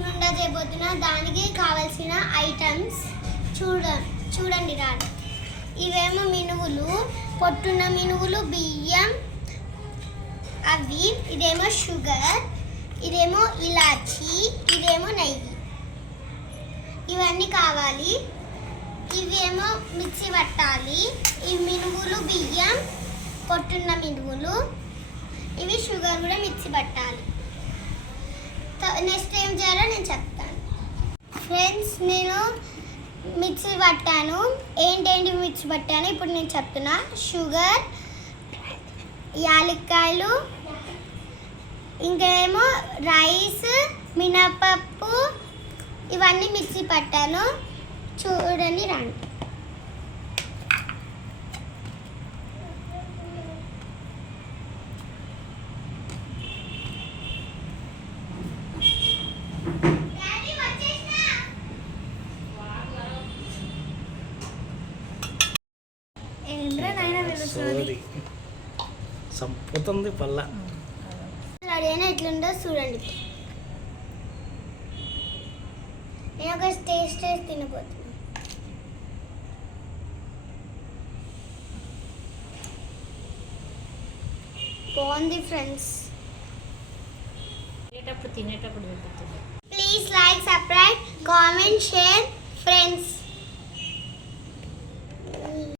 సునుండ చేయబోతున్నా దానికి కావలసిన ఐటమ్స్ చూడ చూడండి రాడు ఇవేమో మినువులు పొట్టున్న మినువులు బియ్యం అవి ఇదేమో షుగర్ ఇదేమో ఇలాచి ఇదేమో నెయ్యి. ఇవన్నీ కావాలి. ఇవేమో మిక్సీ పట్టాలి. ఈ మినుగులు బియ్యం పొట్టున్న మినుగులు ఇవి షుగర్ కూడా మిక్సీ పట్టాలి. నెక్స్ట్ ఏం చేయాలో నేను చెప్తాను. ఫ్రెండ్స్ నేను మిక్సీ పట్టాను. ఏంటేంటి మిక్సీ పట్టాను? ఇప్పుడు నేను చెప్తున్నా. షుగర్ యాలక్కాయలు ఇంకేమో రైస్ మినపప్పు ఇవన్నీ మిక్సీ పట్టాను. చూడండి రండి. సంపుతుంది పల్ల. అయినా ఎట్లుందో చూడండి. నేను ఒక టేస్ట్ టేస్ట్ తినబోతున్నాను బాగుంది ఫ్రెండ్స్. తినేటప్పుడు తినేటప్పుడు please like subscribe comment share friends.